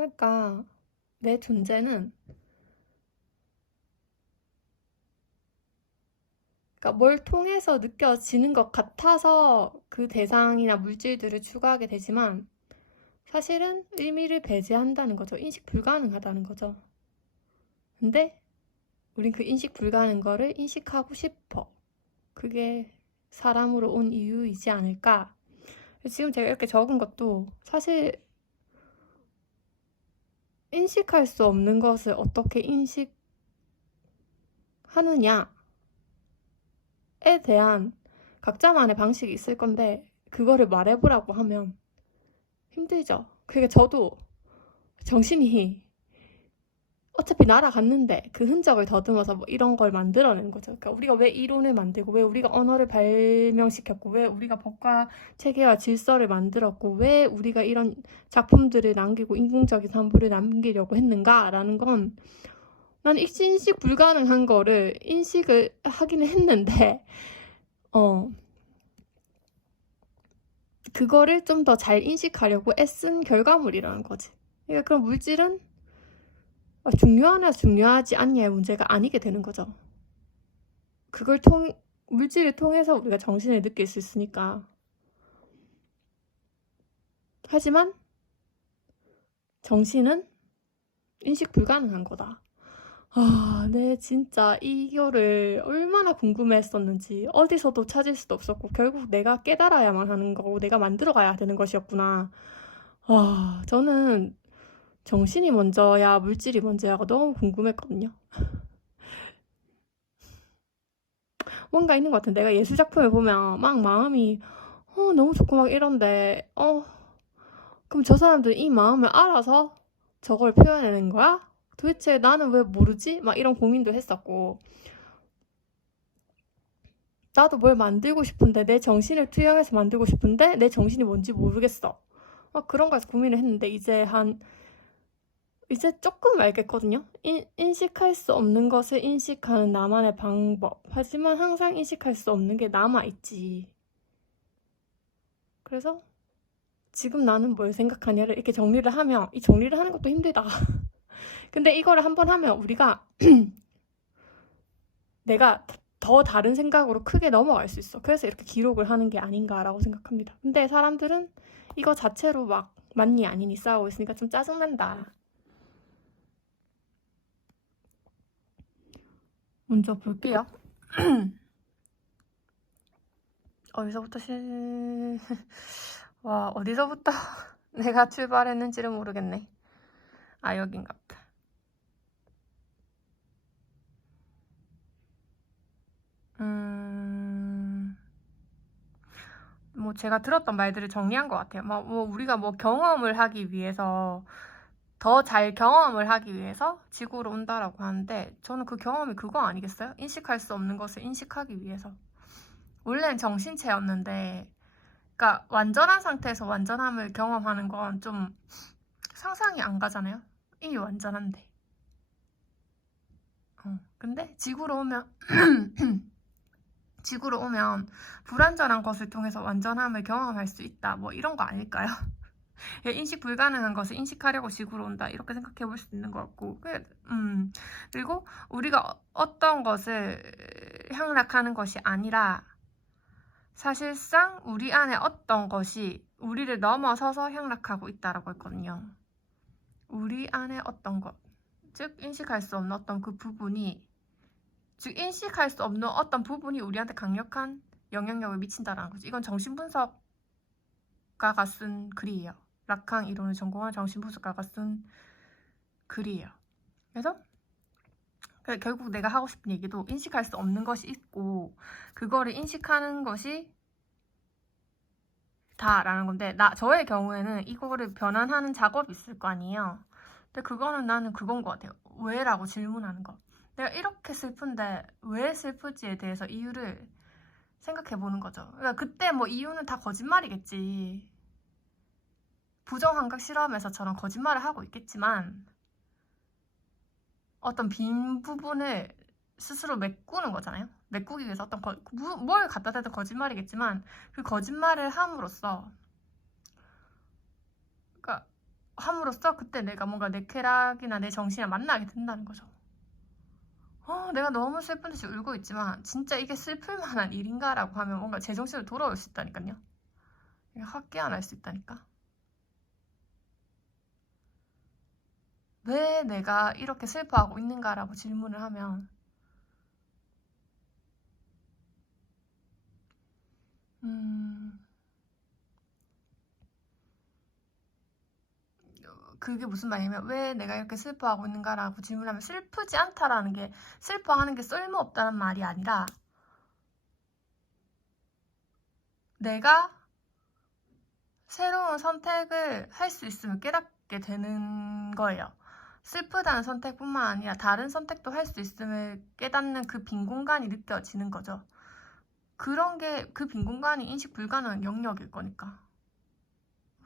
그러니까 내 존재는 그러니까 뭘 통해서 느껴지는 것 같아서 그 대상이나 물질들을 추구하게 되지만 사실은 의미를 배제한다는 거죠. 인식 불가능하다는 거죠. 근데 우린 그 인식 불가능한 거를 인식하고 싶어. 그게 사람으로 온 이유이지 않을까? 지금 제가 이렇게 적은 것도 사실 인식할 수 없는 것을 어떻게 인식하느냐에 대한 각자만의 방식이 있을 건데 그거를 말해보라고 하면 힘들죠. 그게 저도 정신이 어차피 날아갔는데 그 흔적을 더듬어서 뭐 이런 걸 만들어내는 거죠. 그러니까 우리가 왜 이론을 만들고 왜 우리가 언어를 발명시켰고 왜 우리가 법과 체계와 질서를 만들었고 왜 우리가 이런 작품들을 남기고 인공적인 산물을 남기려고 했는가라는 건 난 인식 불가능한 거를 인식을 하기는 했는데 그거를 좀 더 잘 인식하려고 애쓴 결과물이라는 거지. 그러니까 그런 물질은 중요하냐 중요하지 않냐의 문제가 아니게 되는 거죠. 물질을 통해서 우리가 정신을 느낄 수 있으니까. 하지만 정신은 인식 불가능한 거다. 네, 진짜 이거를 얼마나 궁금했었는지 어디서도 찾을 수도 없었고 결국 내가 깨달아야만 하는 거고 내가 만들어가야 되는 것이었구나. 저는 정신이 먼저야 물질이 먼저야가 너무 궁금했거든요. 뭔가 있는 것 같아. 내가 예술작품을 보면 막 마음이 너무 좋고 막 이런데 그럼 저 사람들 이 마음을 알아서 저걸 표현해낸 거야? 도대체 나는 왜 모르지? 막 이런 고민도 했었고 나도 뭘 만들고 싶은데 내 정신을 투영해서 만들고 싶은데 내 정신이 뭔지 모르겠어. 그런 거에서 고민을 했는데 이제 조금 알겠거든요. 인식할 수 없는 것을 인식하는 나만의 방법. 하지만 항상 인식할 수 없는 게 남아있지. 그래서 지금 나는 뭘 생각하냐를 이렇게 정리를 하면 이 정리를 하는 것도 힘들다. 근데 이거를 한번 하면 우리가 내가 더 다른 생각으로 크게 넘어갈 수 있어. 그래서 이렇게 기록을 하는 게 아닌가라고 생각합니다. 근데 사람들은 이거 자체로 막 맞니 아니니 싸우고 있으니까 좀 짜증난다. 먼저 볼게요. 어디서부터 와, 어디서부터 내가 출발했는지를 모르겠네. 여긴가 보다. 뭐 제가 들었던 말들을 정리한 것 같아요. 뭐 우리가 뭐 경험을 하기 위해서 더 잘 경험을 하기 위해서 지구로 온다라고 하는데 저는 그 경험이 그거 아니겠어요? 인식할 수 없는 것을 인식하기 위해서. 원래는 정신체였는데 그러니까 완전한 상태에서 완전함을 경험하는 건 좀 상상이 안 가잖아요? 이미 완전한데. 근데 지구로 오면 불완전한 것을 통해서 완전함을 경험할 수 있다. 뭐 이런 거 아닐까요? 인식 불가능한 것을 인식하려고 지구로 온다. 이렇게 생각해 볼 수 있는 것 같고. 그리고 우리가 어떤 것을 향락하는 것이 아니라 사실상 우리 안에 어떤 것이 우리를 넘어서서 향락하고 있다라고 했거든요. 우리 안에 어떤 것. 즉, 인식할 수 없는 어떤 그 부분이 즉 인식할 수 없는 어떤 부분이 우리한테 강력한 영향력을 미친다라는 거죠. 이건 정신분석가가 쓴 글이에요. 락항 이론을 전공한 정신분석가가 쓴 글이에요. 그래서 결국 내가 하고 싶은 얘기도 인식할 수 없는 것이 있고 그거를 인식하는 것이 다라는 건데 저의 경우에는 이거를 변환하는 작업이 있을 거 아니에요. 근데 그거는 나는 그건 것 같아요. 왜? 라고 질문하는 거. 내가 이렇게 슬픈데 왜 슬프지에 대해서 이유를 생각해보는 거죠. 그러니까 그때 뭐 이유는 다 거짓말이겠지. 부정함각 실험에서처럼 거짓말을 하고 있겠지만 어떤 빈 부분을 스스로 메꾸는 거잖아요. 메꾸기 위해서 뭘 갖다 대도 거짓말이겠지만 그 거짓말을 함으로써 그러니까 함으로써 그때 내가 뭔가 내 쾌락이나 내 정신을 만나게 된다는 거죠. 내가 너무 슬픈 듯이 울고 있지만 진짜 이게 슬플 만한 일인가라고 하면 뭔가 제정신으로 돌아올 수 있다니까요. 확 깨어날 수 있다니까. 왜 내가 이렇게 슬퍼하고 있는가라고 질문을 하면 그게 무슨 말이냐면 왜 내가 이렇게 슬퍼하고 있는가라고 질문하면 슬프지 않다라는 게 슬퍼하는 게 쓸모없다는 말이 아니라 내가 새로운 선택을 할 수 있으면 깨닫게 되는 거예요. 슬프다는 선택뿐만 아니라 다른 선택도 할 수 있음을 깨닫는 그 빈 공간이 느껴지는 거죠. 그런 게 그 빈 공간이 인식 불가능한 영역일 거니까.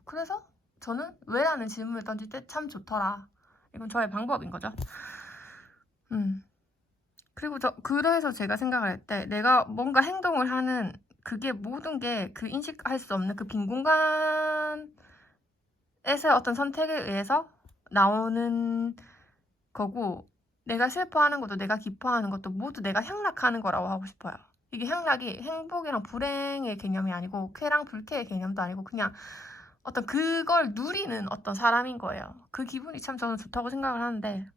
그래서 저는 왜라는 질문을 던질 때 참 좋더라. 이건 저의 방법인 거죠. 그리고 그래서 제가 생각을 할 때 내가 뭔가 행동을 하는 그게 모든 게 그 인식할 수 없는 그 빈 공간에서 어떤 선택에 의해서 나오는 거고 내가 슬퍼하는 것도 내가 기뻐하는 것도 모두 내가 향락하는 거라고 하고 싶어요. 이게 향락이 행복이랑 불행의 개념이 아니고 쾌랑 불쾌의 개념도 아니고 그냥 어떤 그걸 누리는 어떤 사람인 거예요. 그 기분이 참 저는 좋다고 생각을 하는데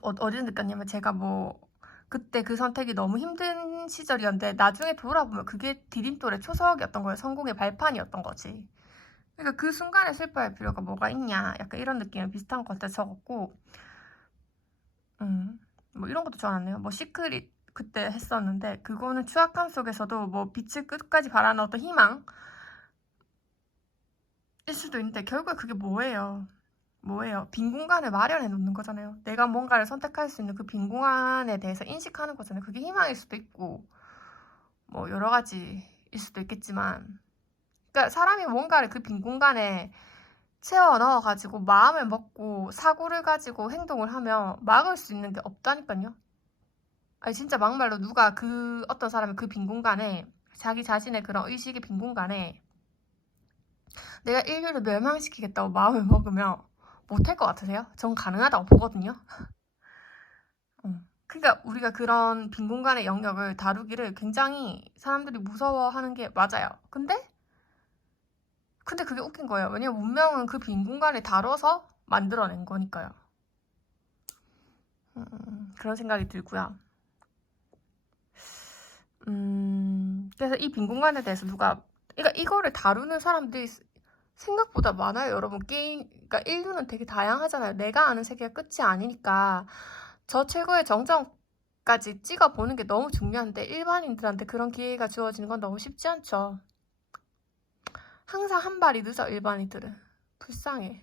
어디서 느꼈냐면 제가 뭐 그때 그 선택이 너무 힘든 시절이었는데 나중에 돌아보면 그게 디딤돌의 초석이었던 거예요. 성공의 발판이었던 거지. 그러니까 그 순간에 슬퍼할 필요가 뭐가 있냐 약간 이런 느낌이 비슷한 것 같아서 적었고 뭐 이런 것도 좋아하네요. 뭐 시크릿 그때 했었는데 그거는 추악함 속에서도 뭐 빛을 끝까지 바라는 어떤 희망일 수도 있는데 결국에 그게 뭐예요? 빈 공간을 마련해 놓는 거잖아요. 내가 뭔가를 선택할 수 있는 그 빈 공간에 대해서 인식하는 거잖아요. 그게 희망일 수도 있고 뭐 여러 가지일 수도 있겠지만 그러니까 사람이 뭔가를 그 빈 공간에 채워 넣어가지고 마음을 먹고 사고를 가지고 행동을 하면 막을 수 있는 게 없다니까요. 아니 진짜 막말로 누가 어떤 사람이 그 빈 공간에 자기 자신의 그런 의식의 빈 공간에 내가 인류를 멸망시키겠다고 마음을 먹으면 못할 것 같으세요? 전 가능하다고 보거든요. 그러니까 우리가 그런 빈 공간의 영역을 다루기를 굉장히 사람들이 무서워하는 게 맞아요. 근데 그게 웃긴 거예요. 왜냐면 문명은 그 빈 공간을 다뤄서 만들어낸 거니까요. 그런 생각이 들고요. 그래서 이 빈 공간에 대해서 그러니까 이거를 다루는 사람들이 생각보다 많아요, 여러분. 그러니까 인류는 되게 다양하잖아요. 내가 아는 세계가 끝이 아니니까 저 최고의 정점까지 찍어보는 게 너무 중요한데 일반인들한테 그런 기회가 주어지는 건 너무 쉽지 않죠. 항상 한 발이 늦어, 일반인들은. 불쌍해.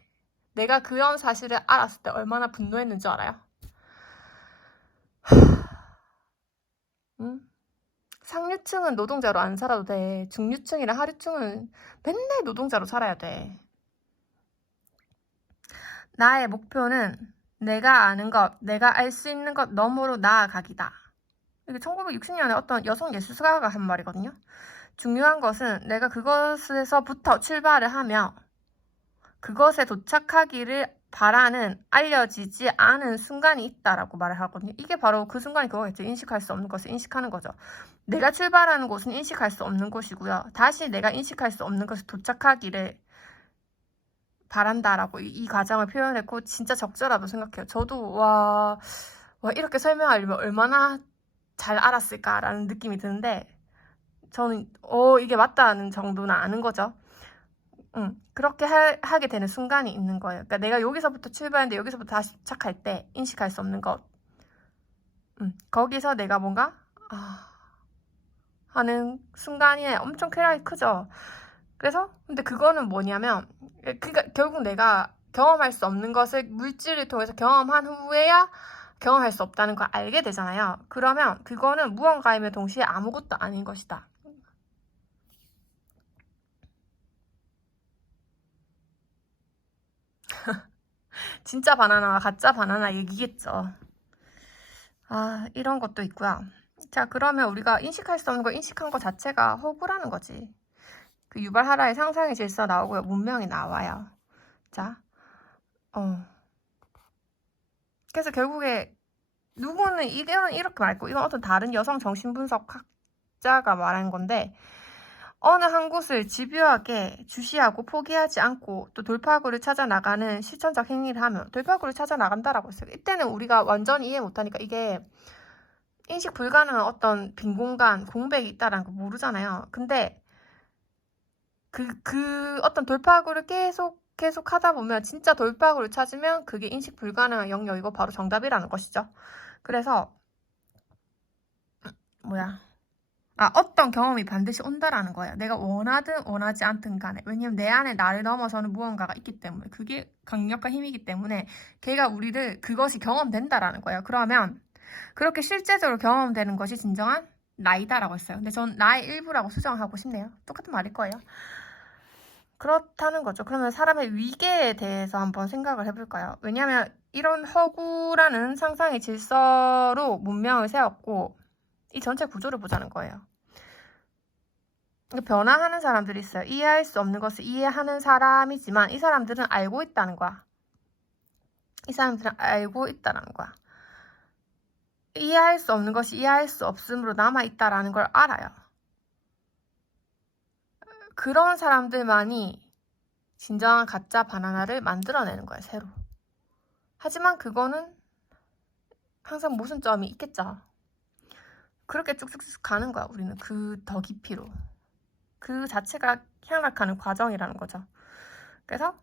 내가 그런 사실을 알았을 때 얼마나 분노했는 줄 알아요? 상류층은 노동자로 안 살아도 돼. 중류층이랑 하류층은 맨날 노동자로 살아야 돼. 나의 목표는 내가 아는 것, 내가 알 수 있는 것 너머로 나아가기다. 이게 1960년에 어떤 여성 예술가가 한 말이거든요. 중요한 것은 내가 그것에서부터 출발을 하며 그것에 도착하기를 바라는 알려지지 않은 순간이 있다라고 말을 하거든요. 이게 바로 그 순간이 그거겠죠. 인식할 수 없는 것을 인식하는 거죠. 내가 출발하는 곳은 인식할 수 없는 곳이고요. 다시 내가 인식할 수 없는 것에 도착하기를 바란다라고 이 과정을 표현했고 진짜 적절하다고 생각해요. 저도 와 이렇게 설명하려면 얼마나 잘 알았을까라는 느낌이 드는데 저는 이게 맞다는 정도는 아는 거죠. 그렇게 하게 되는 순간이 있는 거예요. 그러니까 내가 여기서부터 출발했는데 여기서부터 다시 도착할 때 인식할 수 없는 것. 거기서 내가 뭔가 하는 순간이 엄청 쾌락이 크죠. 그래서 근데 그거는 뭐냐면 그러니까 결국 내가 경험할 수 없는 것을 물질을 통해서 경험한 후에야 경험할 수 없다는 걸 알게 되잖아요. 그러면 그거는 무언가임에 동시에 아무것도 아닌 것이다. 진짜 바나나와 가짜 바나나 얘기겠죠. 이런 것도 있고요. 자, 그러면 우리가 인식할 수 없는 걸 인식한 것 자체가 허구라는 거지. 그 유발하라의 상상의 질서 나오고요. 문명이 나와요. 자, 그래서 결국에 누구는 이건 이렇게 말했고 이건 어떤 다른 여성 정신분석학자가 말한 건데 어느 한 곳을 집요하게 주시하고 포기하지 않고 또 돌파구를 찾아 나가는 실천적 행위를 하면 돌파구를 찾아 나간다라고 했어요. 이때는 우리가 완전히 이해 못하니까 이게 인식 불가능한 어떤 빈 공간, 공백이 있다라는 거 모르잖아요. 근데 그 어떤 돌파구를 계속 하다 보면 진짜 돌파구를 찾으면 그게 인식 불가능한 영역이고 바로 정답이라는 것이죠. 그래서 어떤 경험이 반드시 온다라는 거예요. 내가 원하든 원하지 않든 간에. 왜냐면 내 안에 나를 넘어서는 무언가가 있기 때문에 그게 강력한 힘이기 때문에 걔가 우리를 그것이 경험된다라는 거예요. 그러면 그렇게 실제적으로 경험되는 것이 진정한 나이다라고 했어요. 근데 전 나의 일부라고 수정하고 싶네요. 똑같은 말일 거예요. 그렇다는 거죠. 그러면 사람의 위계에 대해서 한번 생각을 해볼까요? 왜냐하면 이런 허구라는 상상의 질서로 문명을 세웠고 이 전체 구조를 보자는 거예요. 변화하는 사람들이 있어요. 이해할 수 없는 것을 이해하는 사람이지만 이 사람들은 알고 있다는 거야. 이 사람들은 알고 있다는 거야. 이해할 수 없는 것이 이해할 수 없음으로 남아있다라는 걸 알아요. 그런 사람들만이 진정한 가짜 바나나를 만들어내는 거예요, 새로. 하지만 그거는 항상 모순점이 있겠죠. 그렇게 쭉쭉쭉 가는 거야, 우리는. 그 더 깊이로. 그 자체가 향락하는 과정이라는 거죠. 그래서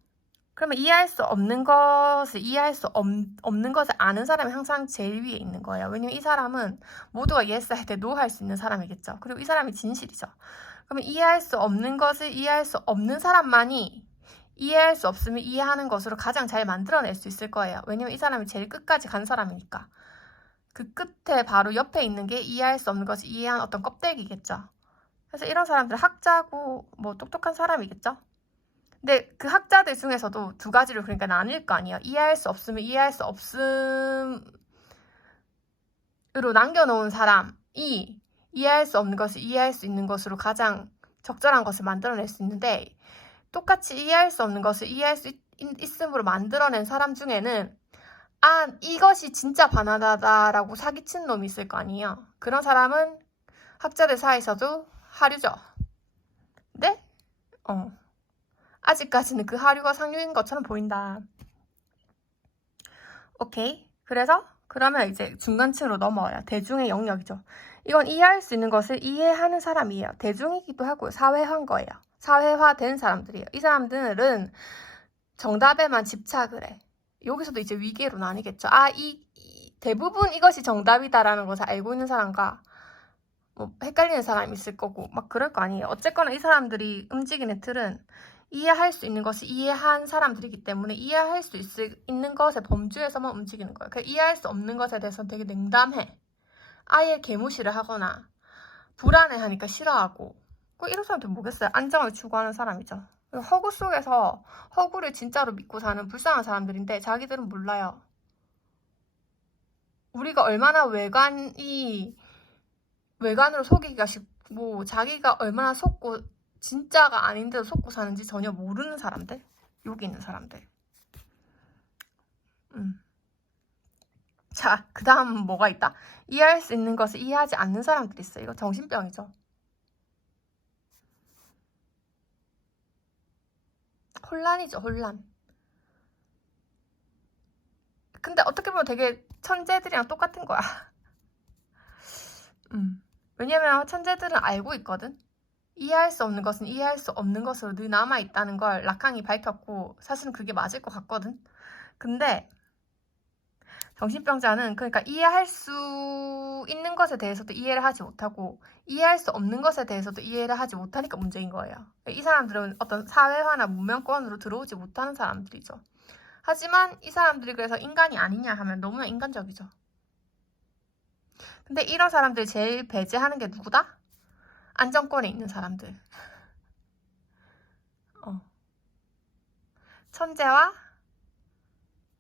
그러면 이해할 수 없는 것을 이해할 수 없는 것을 아는 사람이 항상 제일 위에 있는 거예요. 왜냐면 이 사람은 모두가 yes 할 때 no 할 수 있는 사람이겠죠. 그리고 이 사람이 진실이죠. 그러면 이해할 수 없는 것을 이해할 수 없는 사람만이 이해할 수 없으면 이해하는 것으로 가장 잘 만들어낼 수 있을 거예요. 왜냐면 이 사람이 제일 끝까지 간 사람이니까. 그 끝에 바로 옆에 있는 게 이해할 수 없는 것을 이해한 어떤 껍데기겠죠. 그래서 이런 사람들은 학자고 뭐 똑똑한 사람이겠죠. 근데 그 학자들 중에서도 두 가지를 그러니까 나뉠 거 아니에요. 이해할 수 없으면 이해할 수 없음으로 남겨놓은 사람이 이해할 수 없는 것을 이해할 수 있는 것으로 가장 적절한 것을 만들어낼 수 있는데 똑같이 이해할 수 없는 것을 이해할 수 있음으로 만들어낸 사람 중에는 이것이 진짜 바나나다라고 사기친 놈이 있을 거 아니에요. 그런 사람은 학자들 사이에서도 하류죠. 근데 아직까지는 그 하류가 상류인 것처럼 보인다. 오케이. 그래서 그러면 이제 중간층으로 넘어와요. 대중의 영역이죠. 이건 이해할 수 있는 것을 이해하는 사람이에요. 대중이기도 하고요. 사회화한 거예요. 사회화된 사람들이에요. 이 사람들은 정답에만 집착을 해. 여기서도 이제 위계로 나뉘겠죠. 대부분 이것이 정답이다라는 것을 알고 있는 사람과 뭐 헷갈리는 사람이 있을 거고 막 그럴 거 아니에요. 어쨌거나 이 사람들이 움직이는 틀은 이해할 수 있는 것을 이해한 사람들이기 때문에 이해할 수 있는 것의 범주에서만 움직이는 거예요. 그러니까 이해할 수 없는 것에 대해서는 되게 냉담해. 아예 개무시를 하거나 불안해하니까 싫어하고 이런 사람들 뭐겠어요? 안정을 추구하는 사람이죠. 허구 속에서 허구를 진짜로 믿고 사는 불쌍한 사람들인데 자기들은 몰라요. 우리가 얼마나 외관으로 속이기가 쉽고 자기가 얼마나 속고 진짜가 아닌데도 속고 사는지 전혀 모르는 사람들. 여기 있는 사람들. 자, 그 다음 뭐가 있다? 이해할 수 있는 것을 이해하지 않는 사람들이 있어요. 이거 정신병이죠. 혼란이죠, 혼란. 근데 어떻게 보면 되게 천재들이랑 똑같은 거야. 왜냐면 천재들은 알고 있거든. 이해할 수 없는 것은 이해할 수 없는 것으로 늘 남아있다는 걸 라캉이 밝혔고 사실은 그게 맞을 것 같거든. 근데 정신병자는 그러니까 이해할 수 있는 것에 대해서도 이해를 하지 못하고 이해할 수 없는 것에 대해서도 이해를 하지 못하니까 문제인 거예요. 이 사람들은 어떤 사회화나 문명권으로 들어오지 못하는 사람들이죠. 하지만 이 사람들이 그래서 인간이 아니냐 하면 너무나 인간적이죠. 근데 이런 사람들 제일 배제하는 게 누구다? 안정권에 있는 사람들. 천재와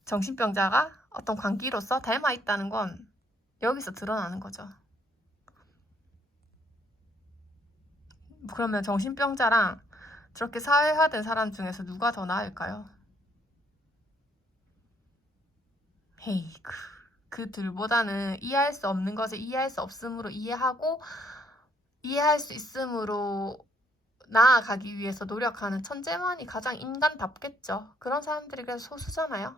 정신병자가 어떤 관계로서 닮아있다는 건 여기서 드러나는 거죠. 그러면 정신병자랑 저렇게 사회화된 사람 중에서 누가 더 나을까요? 헤이, 그들보다는 이해할 수 없는 것을 이해할 수 없음으로 이해하고 이해할 수 있음으로 나아가기 위해서 노력하는 천재만이 가장 인간답겠죠. 그런 사람들이 그래서 소수잖아요.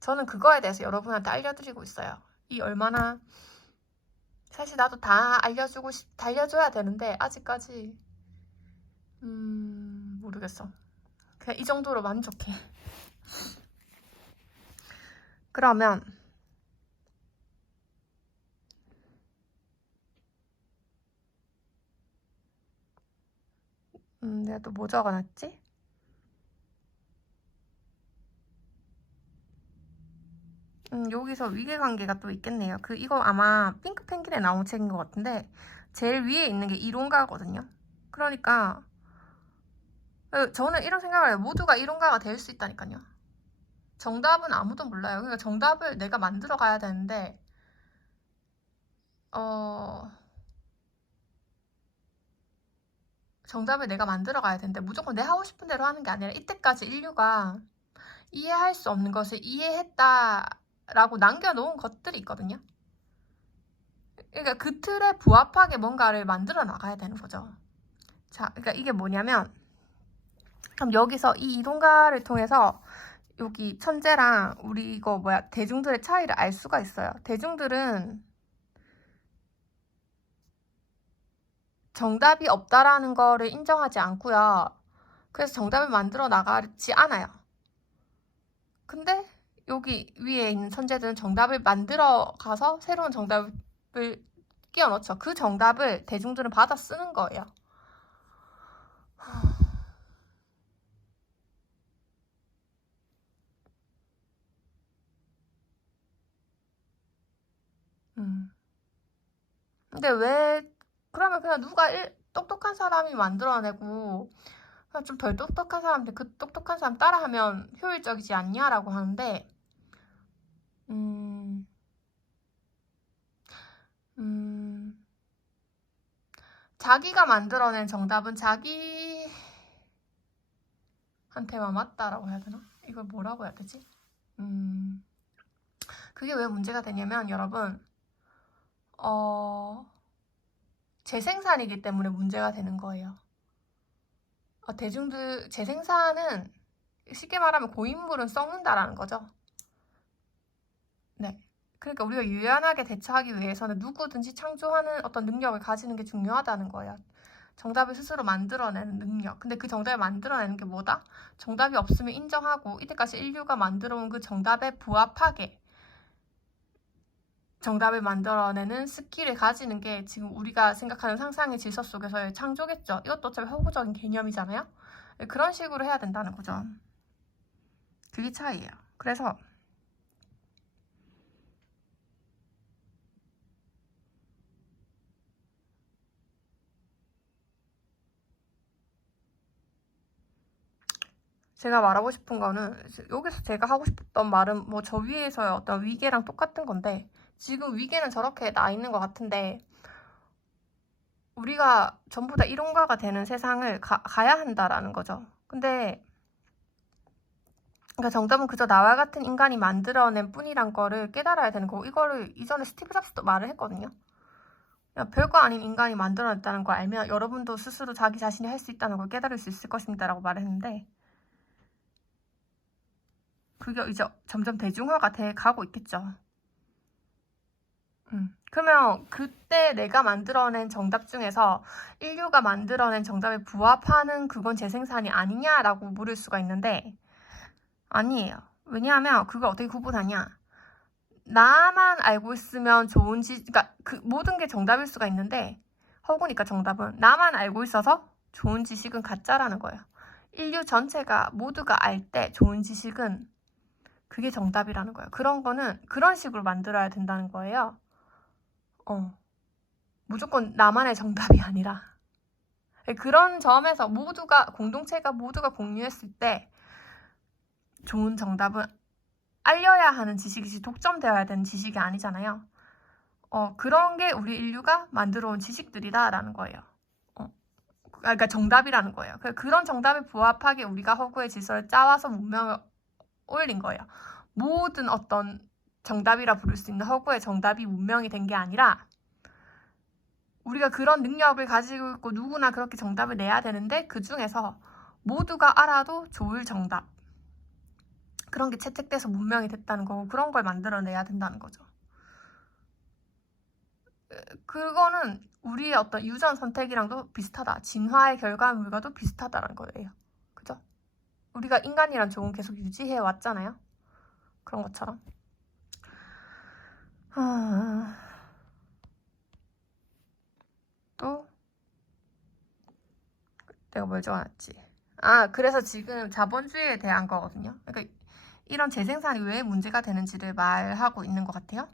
저는 그거에 대해서 여러분한테 알려드리고 있어요. 이 얼마나 사실 나도 다 알려줘야 되는데 아직까지 모르겠어. 그냥 이 정도로 만족해. 그러면 내가 또 뭐 적어놨지? 여기서 위계관계가 또 있겠네요. 이거 아마 핑크펭귄에 나온 책인 것 같은데 제일 위에 있는 게 이론가거든요. 그러니까 저는 이런 생각을 해요. 모두가 이론가가 될 수 있다니까요. 정답은 아무도 몰라요. 그러니까 정답을 내가 만들어 가야 되는데 정답을 내가 만들어 가야 되는데 무조건 내 하고 싶은 대로 하는 게 아니라 이때까지 인류가 이해할 수 없는 것을 이해했다라고 남겨놓은 것들이 있거든요. 그러니까 그 틀에 부합하게 뭔가를 만들어 나가야 되는 거죠. 자, 그러니까 이게 뭐냐면 그럼 여기서 이 이동가를 통해서 여기 천재랑 우리 이거 대중들의 차이를 알 수가 있어요. 대중들은 정답이 없다라는 거를 인정하지 않고요. 그래서 정답을 만들어 나가지 않아요. 근데 여기 위에 있는 천재들은 정답을 만들어 가서 새로운 정답을 끼워 넣죠. 그 정답을 대중들은 받아 쓰는 거예요. 근데 왜 그러면 그냥 누가 똑똑한 사람이 만들어내고 좀 덜 똑똑한 사람들 그 똑똑한 사람 따라하면 효율적이지 않냐라고 하는데 자기가 만들어낸 정답은 자기한테만 맞다라고 해야 되나? 이걸 뭐라고 해야 되지? 그게 왜 문제가 되냐면 여러분 재생산이기 때문에 문제가 되는 거예요. 대중들 재생산은 쉽게 말하면 고인물은 썩는다라는 거죠. 네. 그러니까 우리가 유연하게 대처하기 위해서는 누구든지 창조하는 어떤 능력을 가지는 게 중요하다는 거예요. 정답을 스스로 만들어내는 능력. 근데 그 정답을 만들어내는 게 뭐다? 정답이 없으면 인정하고 이때까지 인류가 만들어온 그 정답에 부합하게 정답을 만들어내는 스킬을 가지는 게 지금 우리가 생각하는 상상의 질서 속에서의 창조겠죠. 이것도 어차피 허구적인 개념이잖아요. 그런 식으로 해야 된다는 거죠. 그게 차이예요. 그래서 제가 말하고 싶은 거는 여기서 제가 하고 싶었던 말은 뭐 저 위에서의 어떤 위계랑 똑같은 건데 지금 위계는 저렇게 나 있는 것 같은데 우리가 전부 다 이론가가 되는 세상을 가야 한다라는 거죠. 근데 그러니까 정답은 그저 나와 같은 인간이 만들어낸 뿐이란 거를 깨달아야 되는 거고 이거를 이전에 스티브 잡스도 말을 했거든요. 별거 아닌 인간이 만들어냈다는 걸 알면 여러분도 스스로 자기 자신이 할 수 있다는 걸 깨달을 수 있을 것입니다 라고 말했는데 그게 이제 점점 대중화가 돼 가고 있겠죠. 그러면 그때 내가 만들어낸 정답 중에서 인류가 만들어낸 정답에 부합하는 그건 재생산이 아니냐라고 물을 수가 있는데 아니에요. 왜냐하면 그걸 어떻게 구분하냐. 나만 알고 있으면 좋은 그러니까 그 모든 게 정답일 수가 있는데 허구니까 정답은 나만 알고 있어서 좋은 지식은 가짜라는 거예요. 인류 전체가 모두가 알 때 좋은 지식은 그게 정답이라는 거예요. 그런 거는 그런 식으로 만들어야 된다는 거예요. 무조건 나만의 정답이 아니라 그런 점에서 공동체가 모두가 공유했을 때 좋은 정답은 알려야 하는 지식이지 독점되어야 되는 지식이 아니잖아요. 그런 게 우리 인류가 만들어 온 지식들이다라는 거예요. 그러니까 정답이라는 거예요. 그런 정답에 부합하게 우리가 허구의 질서를 짜와서 문명을 올린 거예요. 모든 어떤 정답이라 부를 수 있는 허구의 정답이 문명이 된 게 아니라 우리가 그런 능력을 가지고 있고 누구나 그렇게 정답을 내야 되는데 그 중에서 모두가 알아도 좋을 정답, 그런 게 채택돼서 문명이 됐다는 거고, 그런 걸 만들어내야 된다는 거죠. 그거는 우리의 어떤 유전 선택이랑도 비슷하다. 진화의 결과물과도 비슷하다는 거예요. 그죠? 우리가 인간이란 종은 계속 유지해 왔잖아요. 그런 것처럼. 또 내가 뭘 적어놨지? 그래서 지금 자본주의에 대한 거거든요. 그러니까 이런 재생산이 왜 문제가 되는지를 말하고 있는 것 같아요.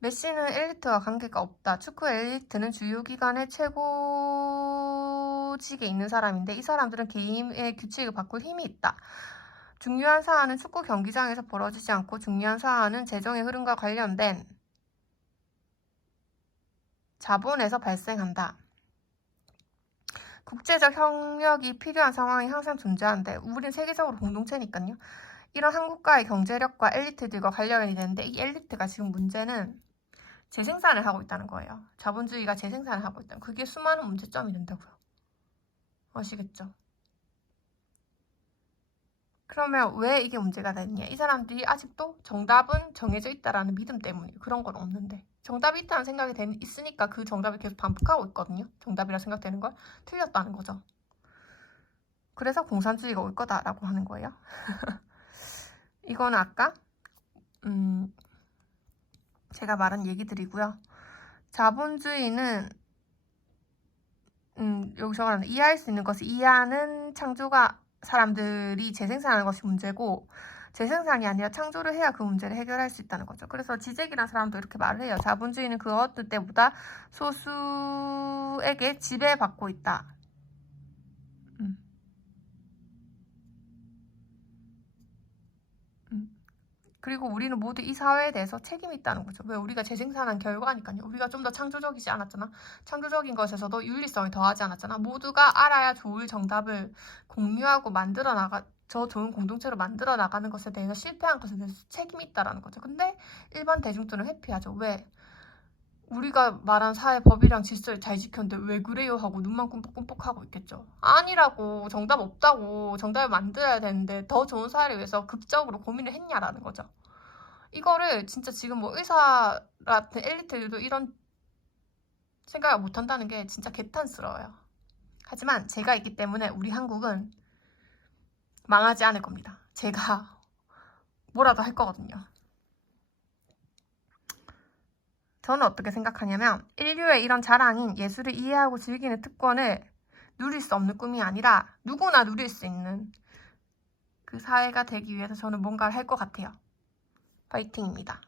메시는 엘리트와 관계가 없다. 축구 엘리트는 주요 기관의 최고직에 있는 사람인데 이 사람들은 게임의 규칙을 바꿀 힘이 있다. 중요한 사안은 축구 경기장에서 벌어지지 않고 중요한 사안은 재정의 흐름과 관련된 자본에서 발생한다. 국제적 협력이 필요한 상황이 항상 존재하는데 우린 세계적으로 공동체니까요. 이런 한국과의 경제력과 엘리트들과 관련이 되는데 이 엘리트가 지금 문제는 재생산을 하고 있다는 거예요. 자본주의가 재생산을 하고 있다는, 그게 수많은 문제점이 된다고요. 아시겠죠? 그러면 왜 이게 문제가 되느냐? 이 사람들이 아직도 정답은 정해져 있다라는 믿음 때문이에요. 그런 건 없는데. 정답이 있다는 생각이 있으니까 그 정답을 계속 반복하고 있거든요. 정답이라 생각되는 걸 틀렸다는 거죠. 그래서 공산주의가 올 거다라고 하는 거예요. 이거는 아까 제가 말한 얘기들이고요. 자본주의는 여기서 말하는 이해할 수 있는 것을 이해하는 창조가 사람들이 재생산하는 것이 문제고 재생산이 아니라 창조를 해야 그 문제를 해결할 수 있다는 거죠. 그래서 지적이라는 사람도 이렇게 말을 해요. 자본주의는 그 어떤 때보다 소수에게 지배받고 있다. 그리고 우리는 모두 이 사회에 대해서 책임이 있다는 거죠. 왜? 우리가 재생산한 결과니까요. 우리가 좀 더 창조적이지 않았잖아. 창조적인 것에서도 윤리성을 더하지 않았잖아. 모두가 알아야 좋을 정답을 공유하고 저 좋은 공동체로 만들어 나가는 것에 대해서 실패한 것에 대해서 책임이 있다는 거죠. 근데 일반 대중들은 회피하죠. 왜? 우리가 말한 사회 법이랑 질서를 잘 지켰는데 왜 그래요? 하고 눈만 끔뻑끔뻑 하고 있겠죠. 아니라고, 정답 없다고, 정답을 만들어야 되는데 더 좋은 사회를 위해서 극적으로 고민을 했냐라는 거죠. 이거를 진짜 지금 뭐 의사 같은 엘리트들도 이런 생각을 못한다는 게 진짜 개탄스러워요. 하지만 제가 있기 때문에 우리 한국은 망하지 않을 겁니다. 제가 뭐라도 할 거거든요. 저는 어떻게 생각하냐면 인류의 이런 자랑인 예술을 이해하고 즐기는 특권을 누릴 수 없는 꿈이 아니라 누구나 누릴 수 있는 그 사회가 되기 위해서 저는 뭔가를 할 것 같아요. 파이팅입니다.